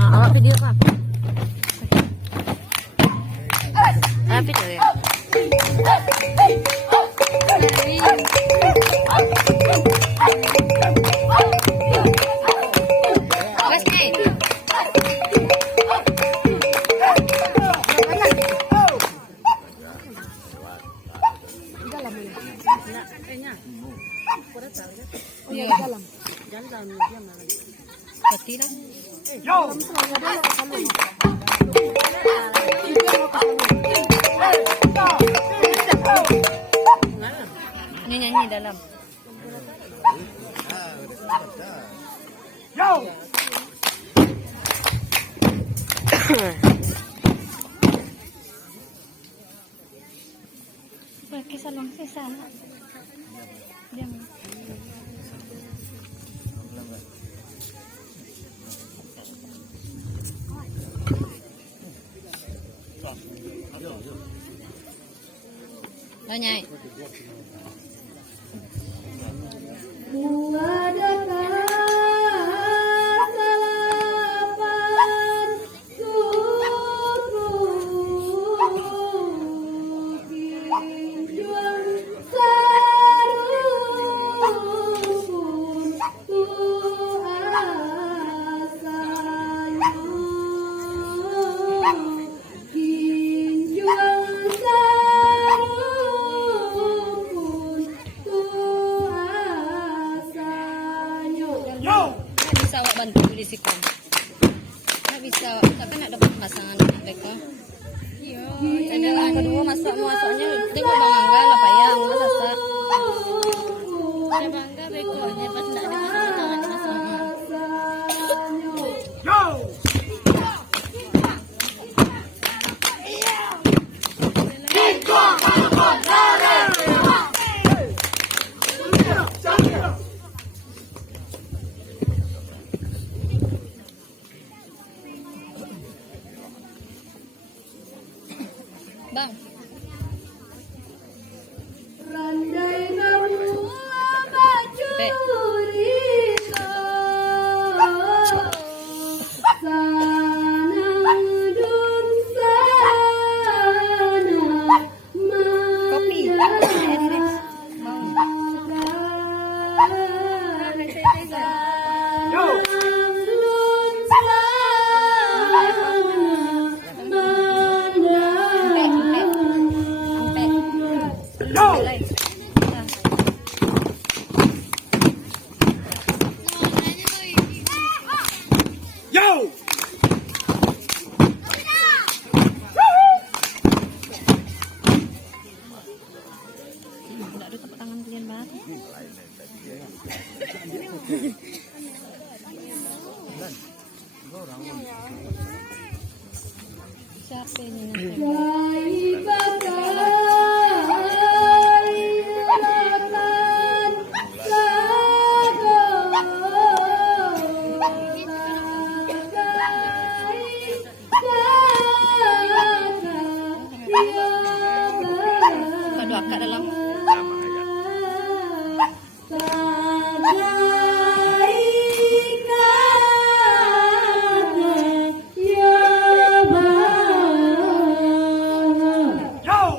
Awak video apa? Video ya. Mas nih. Iya, dalam. Dalam dia malam. Pasti lah. Ini nyanyi dalam. Pakai salong sana. Diam. Banyak. Bisa awak bantu tuliskan. Nggak bisa, tapi nak dapat pasangan mereka. Iya. Ada yang kedua masaknya tengok Bang Angga lah payah masak. Ada Bang Angga begonya pas nak ada pasangan masaknya. Yo. Bang. Randai kamu bacuri sanang dun sana kopi siapa ini? Doa kat dalam. Yo!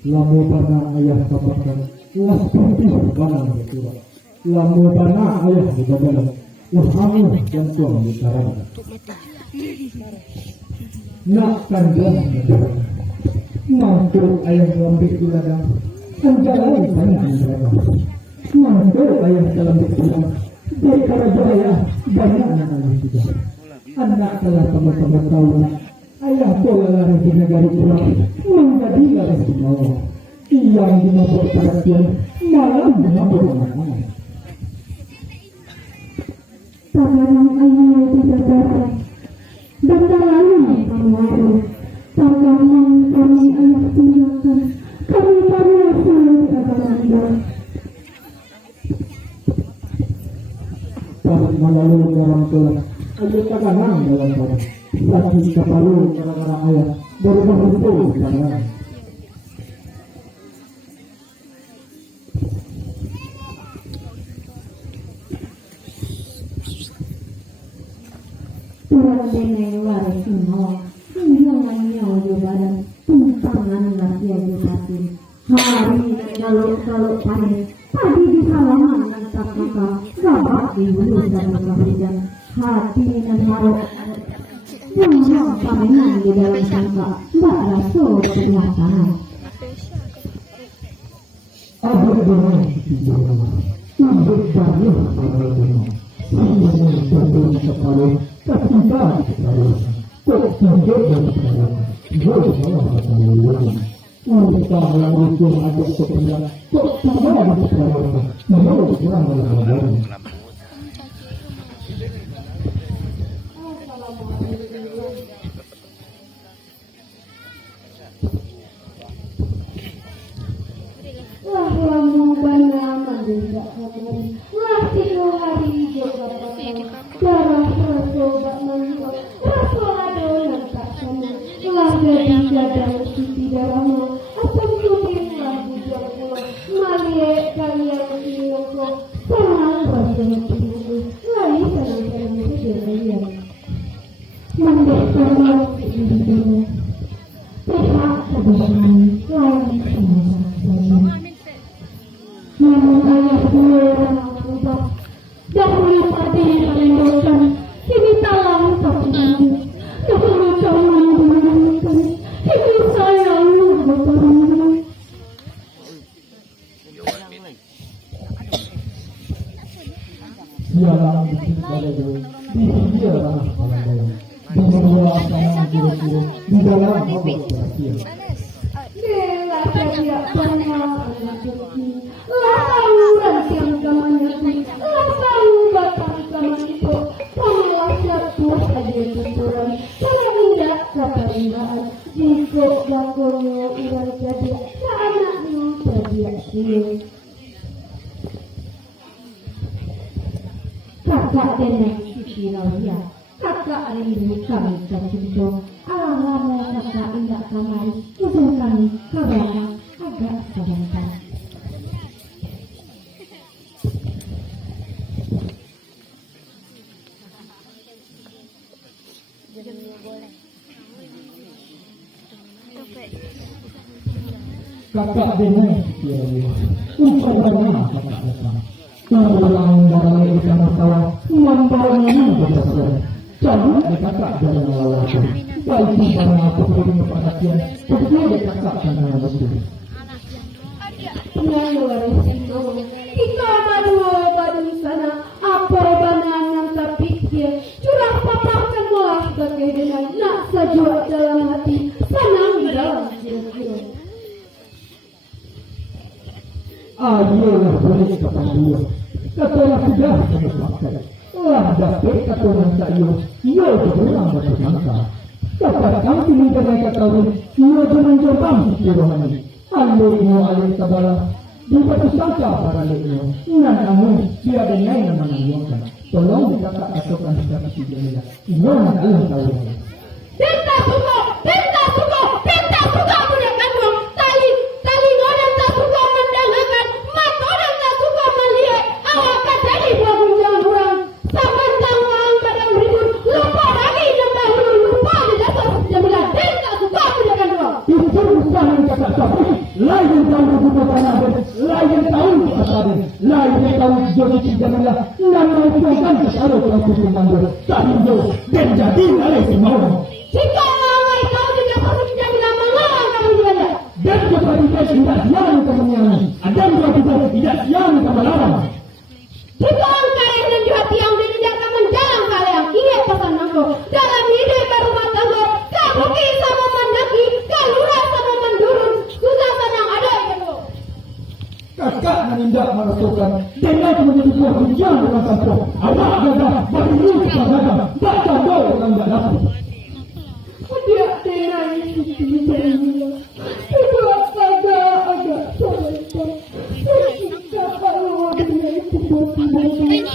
Lamu bana ayah kabarkan, ulas putih bana bertura. Lamu bana ayah berbadan, uhamu yang tuang bicara. Nak kandang negara, mantul ayah lambik di ladang, anjalai banyak negara. Mantul ayah lambik di ladang, dekara jaya banyak negara juga. Anak telah teman-teman tahu. Ayah pola lari di negara pulang menjadi lari di bawah. Yang dimabuk perhatian malam dimabuk anak-anak. Tangan ayah tidak dapat dan tangan pengaruh. Tangan kami ayah tinggalkan. Kami tangan selalu akan anda. Kami melalui orang tua. Ayah kaganang dalam barang. Lagi kepalu gara-gara ayah baru berkumpul di tangan. Turun dengan waris semua. Hingga juga dan tumpangan lagi aja hati. Hari kalau panen tadi di halaman dan kata sabak di hulu dan kemudian hati dan harap. Yang pamenan di dalam sangka mbak rasul kelihatan. Abu Bakar tidur, Abu Bakar berdoa, Abu Bakar kepala, ketika kepala, kok tidur dan kepala, jauh malah kepala. Kita melakukan agak sepeda, kok tidak ada kepala, mau kurang kepala. Kakak dan sisi lauya, kakak rindu kami tercinta. Alam kakak indah kamari, usul kami kabar agak sebentar. Kakak dengan sisi lauya, usul kami kakak datang. Pulang dari ikan sawah, membawanya bersama. Jangan dikakak dari melawan. Baik karena aku punya perhatian, betul dikakak karena betul. Kita baru sana, apa banan yang terpikir, curah papah semua kekainan nak sejuak dalam hati, senang dalam jiwa. Ayolah boleh kepada dia. Katalah sudah menyebabkan. Lah dapat kata nangka ia berperang bersangka. Dapatkan pilih mereka tahu, ia mencoba rohani. Alaimu alaih tabala. Dibuat sangka para leknya. Nan kamu dia dengan nama nangka. Tolong dikata asukan secara sijil. Ia nak alam tahu. Tenta suko. sabi, lain kau jadi janganlah melakukan kesalahan kalau kumandor. Tahindo dan jadi oleh semua. Jika awal kau tidak perlu menjadi lama-lama kamu juga. Dan kepada tidak yang kemenangan, ada dua kita tidak yang kemenangan. Jika angka yang di hati yang tidak menjalan kalian, ingat pesan aku. Dalam hidup berumah tangga, kamu bisa memandaki, kamu rasa memandurun, susah senang ada itu. Kakak menindak merasukan dengan menjadi buah hujan dengan kampung. Awak gagah, berdiri kita gagah, tak tahu orang tak dapat. Dia tenang itu tidak. Kedua pada agak soleh. Jika perlu dia itu tidak.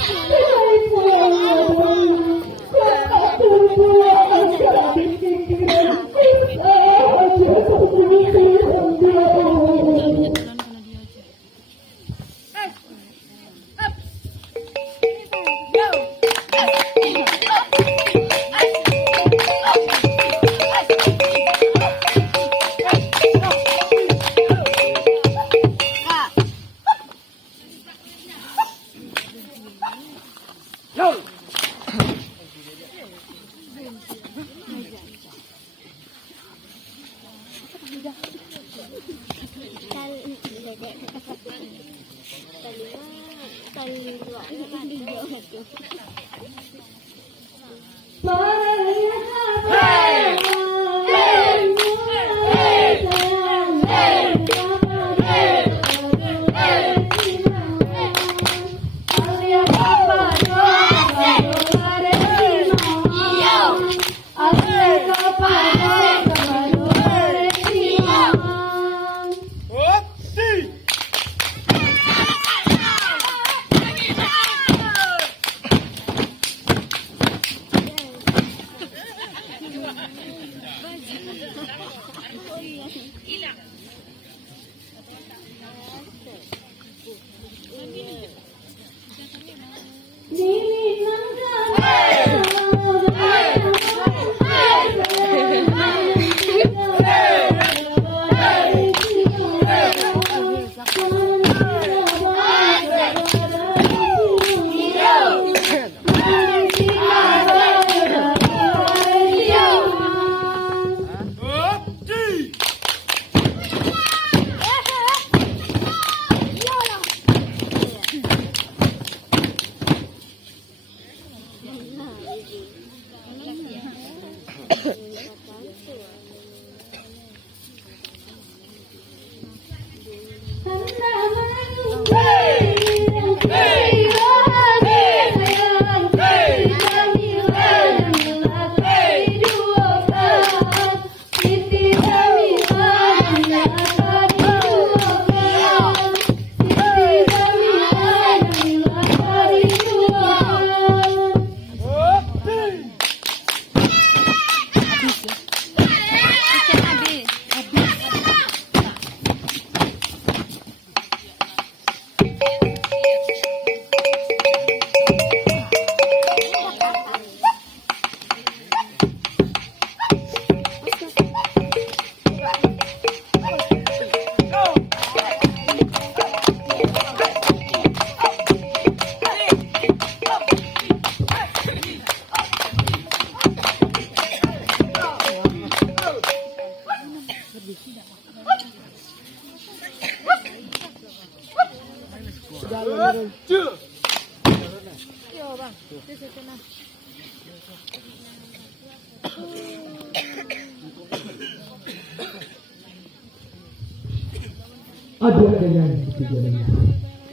Ada yang ketiga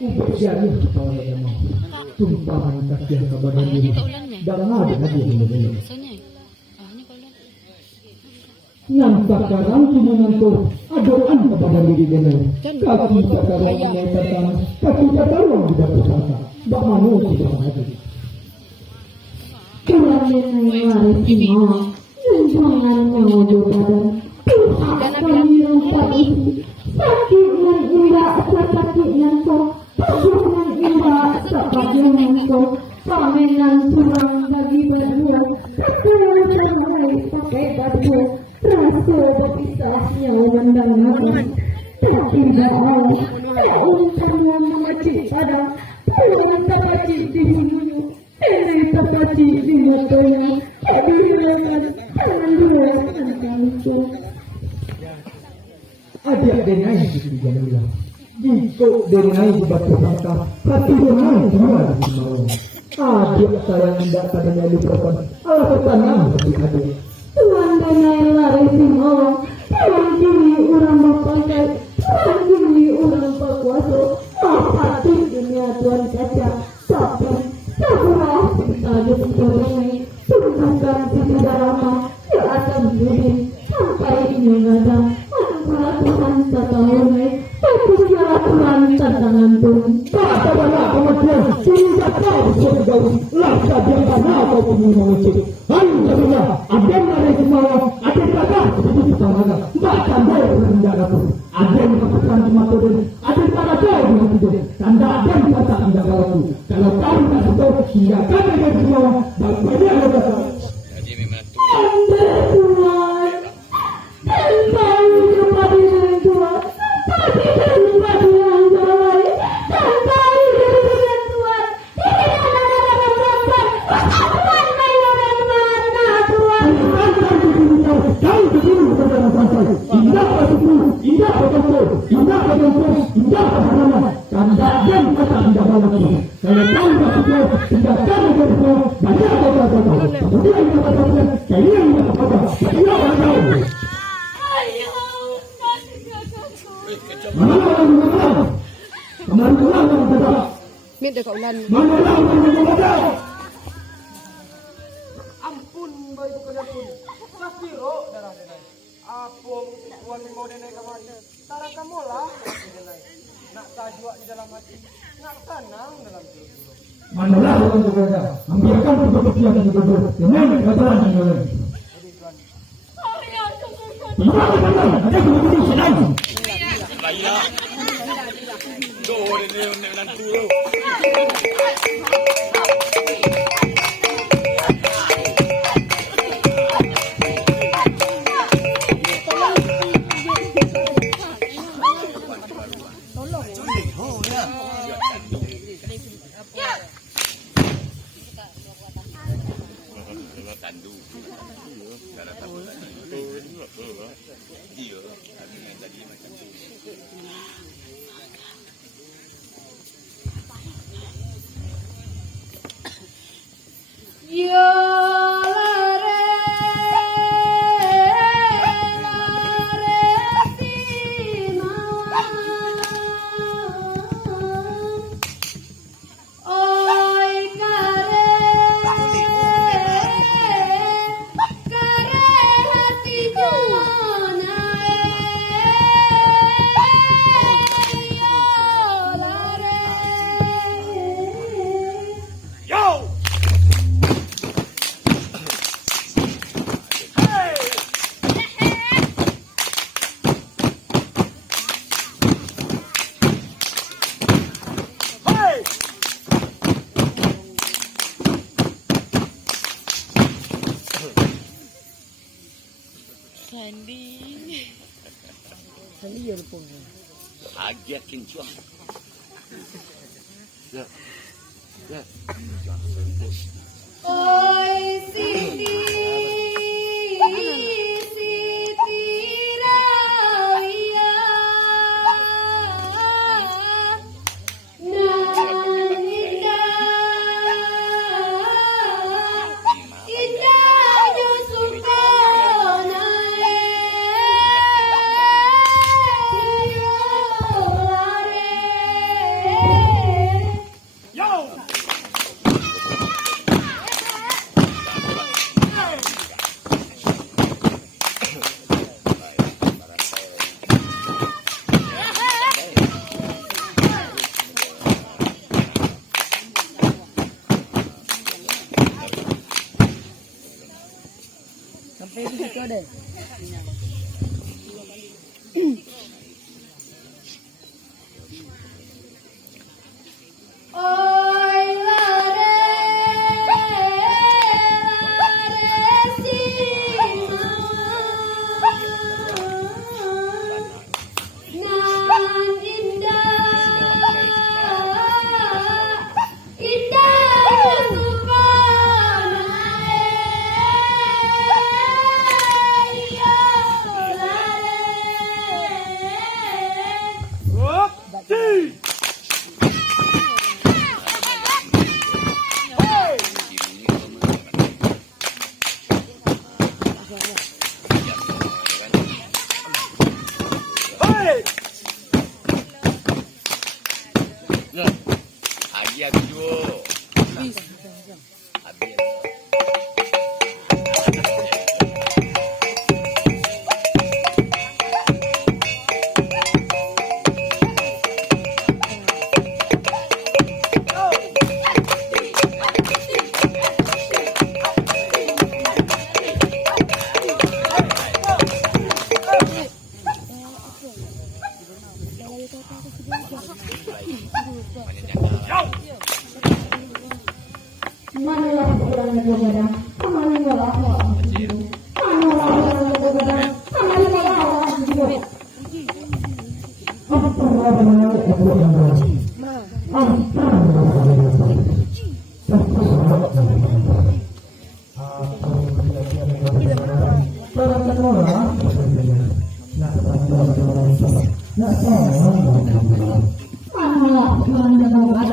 untuk siapa kepala yang mau tumpahan kasihan kepada diri dan ada lagi yang berbeda. Yang sekarang cuma nanti adoran kepada diri dengan kaki sekarang menyatakan kaki sekarang tidak bersama bak manu tidak ada. Kurangnya waris semua, jangan menguju badan. Tuhan yang tadi sakit yang indah, sakit yang kau, tujuh yang indah, sakit yang kau, pamenan kurang bagi berdua, kemudian pakai baju, rasa berpisahnya mendengar, tapi tidak mau, tak untuk semua mengecil pada pulang terpaci di bulunya, ini terpaci di matanya, dihilangkan tangan dua antaranya. Adik denai di Jamila. Jika denai di batu bata, hati denai semua di malam. Adik saya hendak padanya lupakan, alat tanam bagi adik. Tuhan denai lari singo, Tuhan kiri orang berpakai, Tuhan kiri orang berkuasa, apa dunia Tuhan saja, tapi sebuah tadi sebenarnya tunggukan tidak lama, ya akan beri sampai ini ada peraturan setahun, tapi peraturan tantangan pun. Tak ada kemudian sehingga kau bisa bergaul. Laksa dia karena kau punya mengusik. Hanya saja ada yang semua ada kata seperti kita mana. Bahkan dia berendah aku. Ada yang katakan cuma turun. Ada yang kata jauh dengan tidur. Tanda ada yang kata tidak aku. Kalau kau tak tahu hingga kata dia semua. Bagaimana ada kata? Anda Tuhan, Engkau kepada yang Tuhan, tapi kepada yang Tuhan, Engkau dengan Tuhan, ini adalah perempuan, perempuan yang mana Tuhan. Kau begini bersama sampai. Indah betul, indah betul, indah betul, indah bersama. Tanda dan kata indah lagi. Kalau kau tak tahu, indah kau betul, banyak kata. Kemudian kata-kata, saya yang kata, saya orang tahu. Mana orang mengatakan? Kemarin orang mengatakan. Mit dekat ulan. Mana orang mengatakan? Ampun boy bukan ampun. Nasiro darah denai. Apung tuan mau denai kemana? Tarang kamu lah denai. Nak tajwa di dalam hati, nak tanam dalam jiwa. Mana orang mengatakan? Ambilkan kepercayaan yang betul dengan kata-kata yang lain. Tidak ada kemudian senang. Agiat kincuang. Ya. Ya. Oi Siti, Siti Raya, nan indah Yusufana. Sampai di situ deh. Oi lare, nan indah Ya. Lagi habis dulu. Habis. Manilah orang yang berbeda, manilah orang yang berbeda, manilah orang yang berbeda, manilah orang yang berbeda.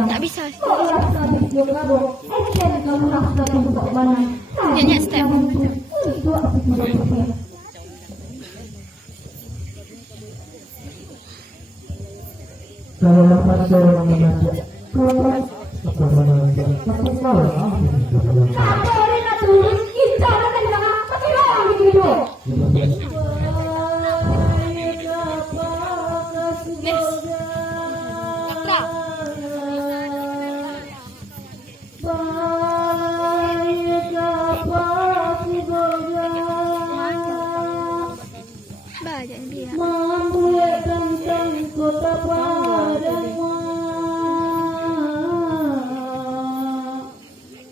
Tak bisa. Nyanyi step. Kalau lepas seorang mengajak kelas Banyak dia. membuat tentang kota Padang.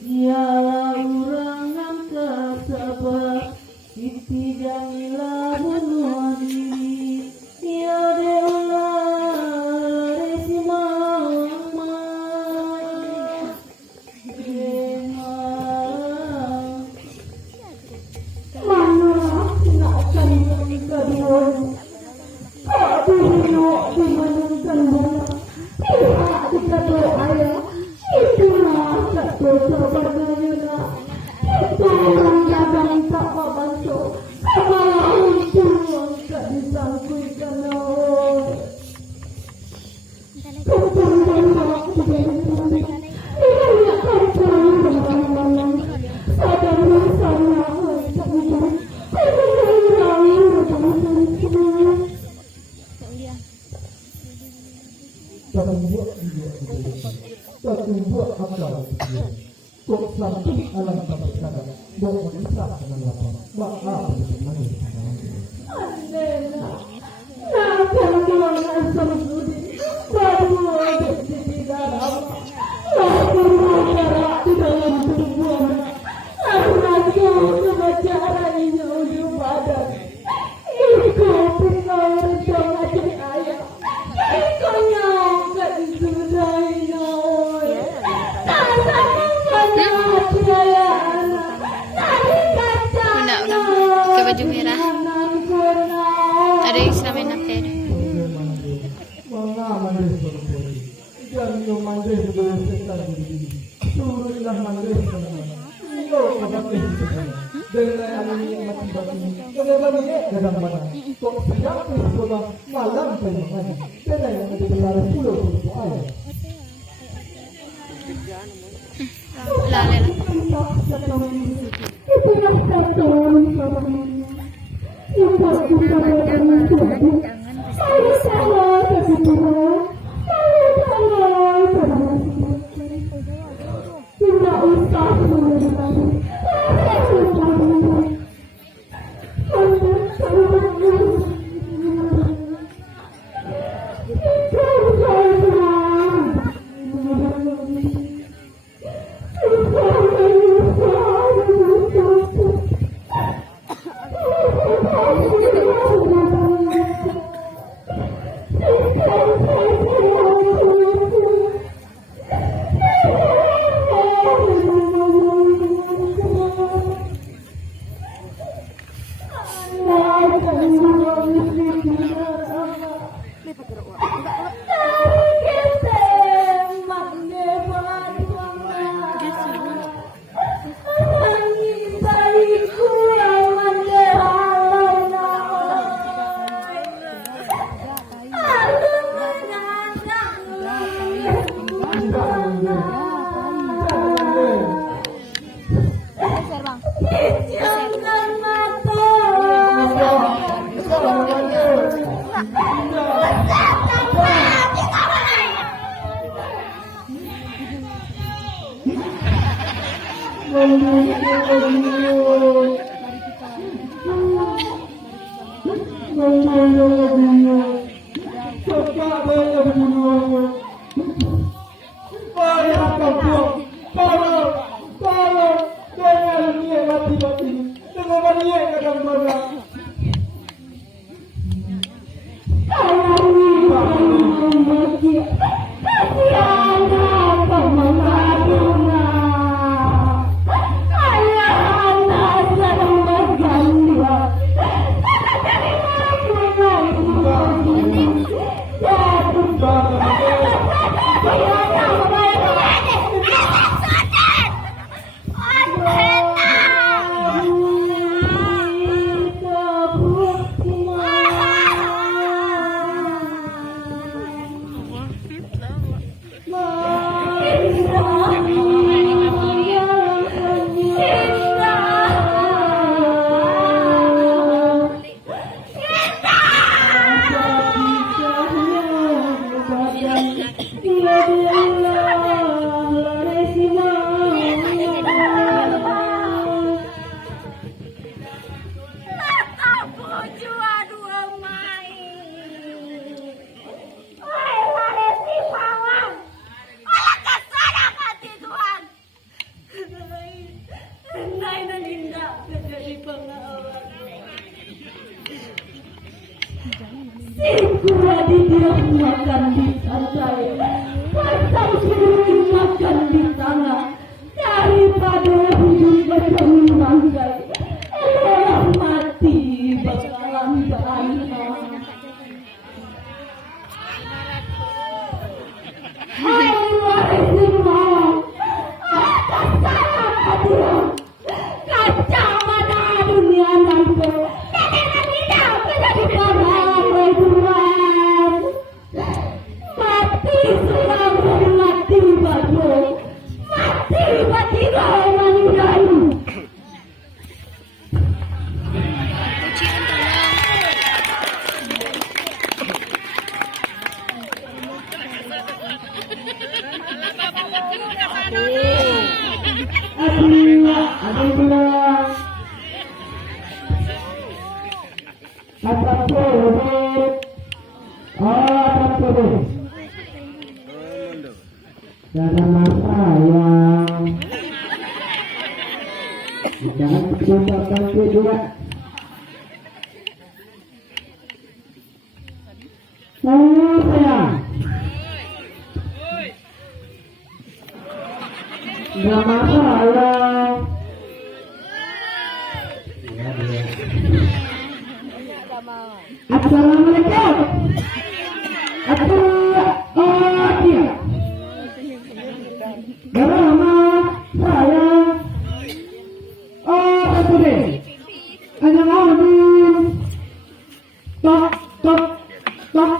Dialah orang yang tersabar, iti jamilah bunuh diri. Dia dewa resi mama. Mana nak cari kedua? Kau dulu dimenangkan bola. Tidak dikata ayah. Itulah satu sebenarnya. Itu orang dagang tak bantu. Kepala untung tak disangkuikan oleh. tertumbuh akal kok sampai alam tak sadar bahwa bisa dengan lapar maaf manis Ke baju merah. Ada yang selama napir. Mengapa manis berpuri jangan manis bersetan diri turunlah manis kemana kau kembali dengan ini mati bagi bagaimana ya dalam mana kok siang sekolah malam pagi dan yang digelar pulau ayah Lala. Geser bang. Jangan mati. Makan di santai, pasang sendiri makan di tanah, daripada hidup berkembang bangkai, orang mati bakalan banyak. Hai waris semua, atas salah hadiah, kacau mana dunia nanti, karena tidak menjadi barang Tuhan. Mati selalu mati baju, mati mati kau manusiamu. Jangan sayang, jangan kecilkan kedua. Sayang, jangan sayang. Assalamualaikum. Nama saya Presiden Anjang tok tok tok.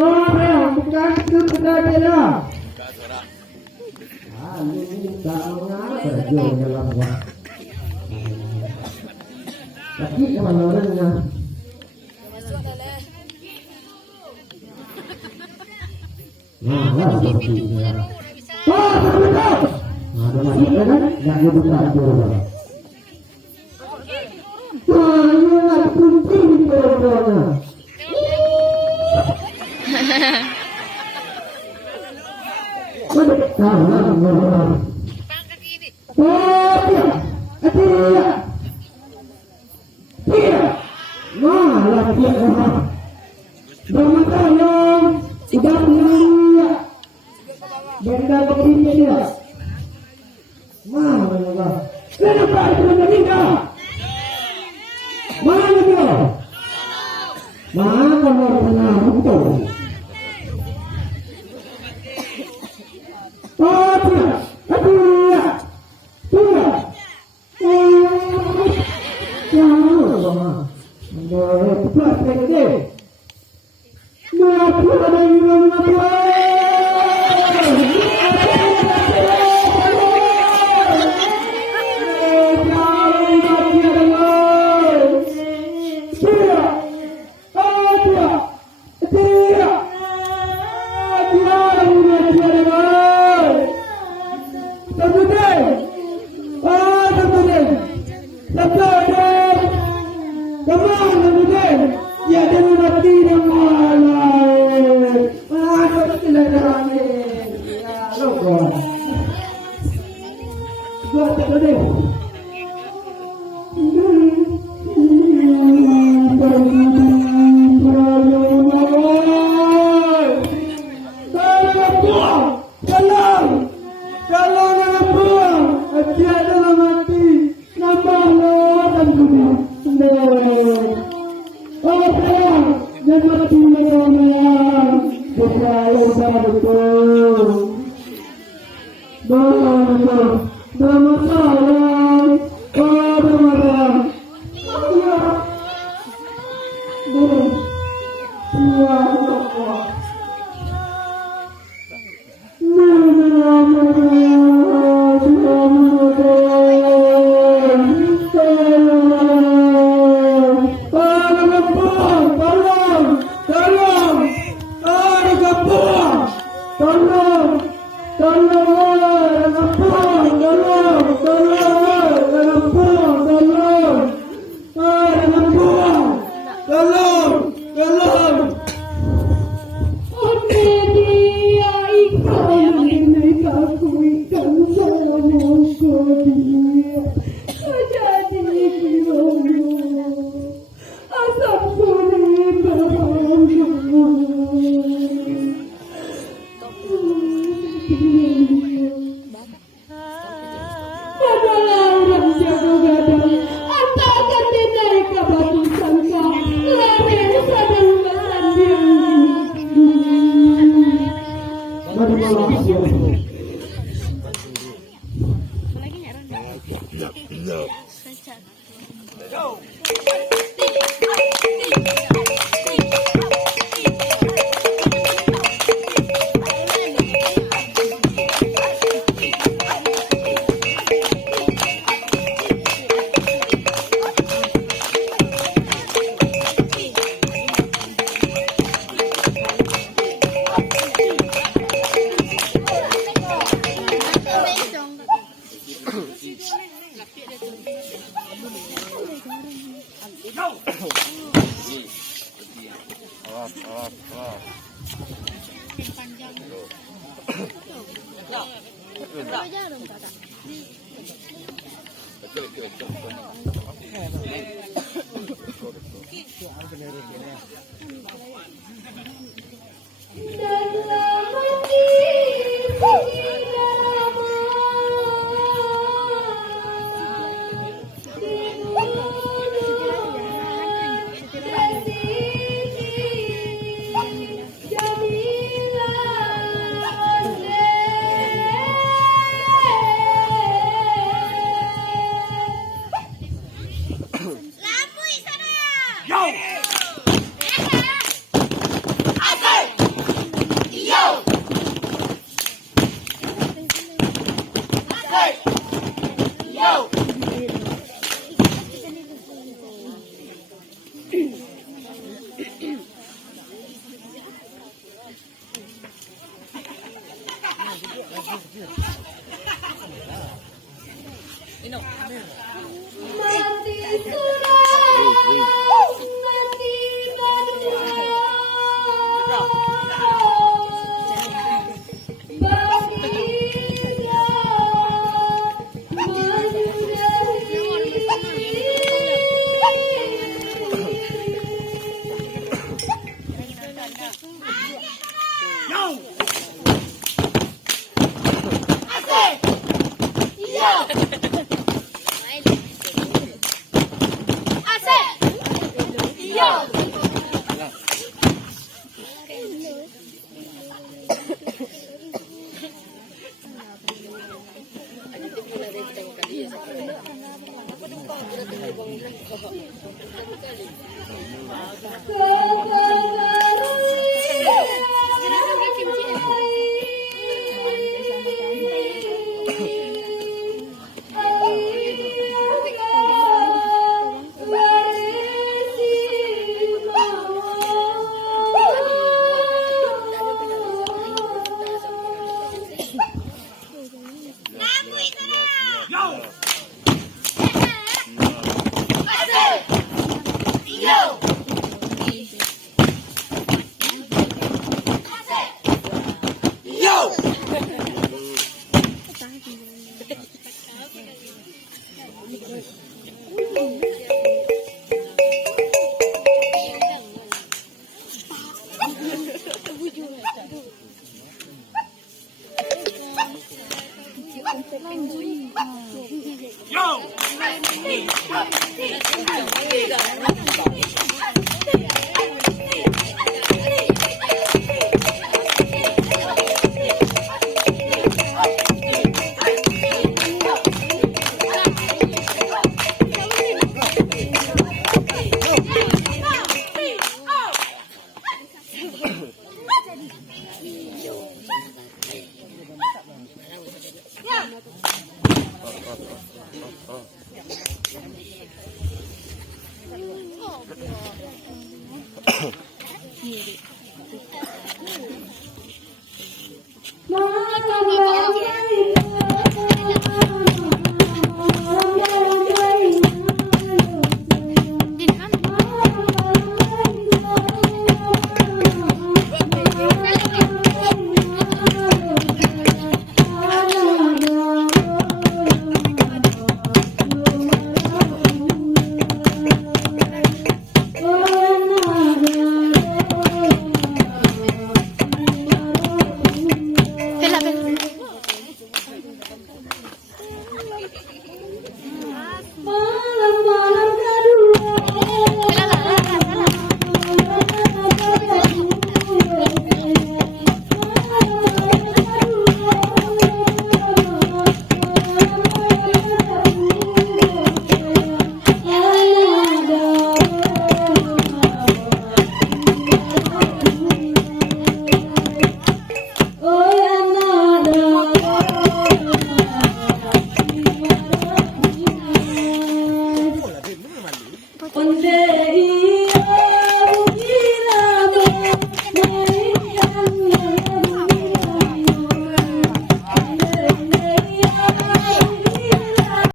Saya bukan sutradara. Tapi kemana orangnya? Nah, seperti ini. Ada lagi kan? Yang buka dulu. Wah, penting programnya. Benda begini dia. Mana dia? Kenapa dia meninggal? Mana dia? Mana orangnya itu? Oh dia, dia, dia. Jangan, jangan. Boleh, cepat pergi. Malam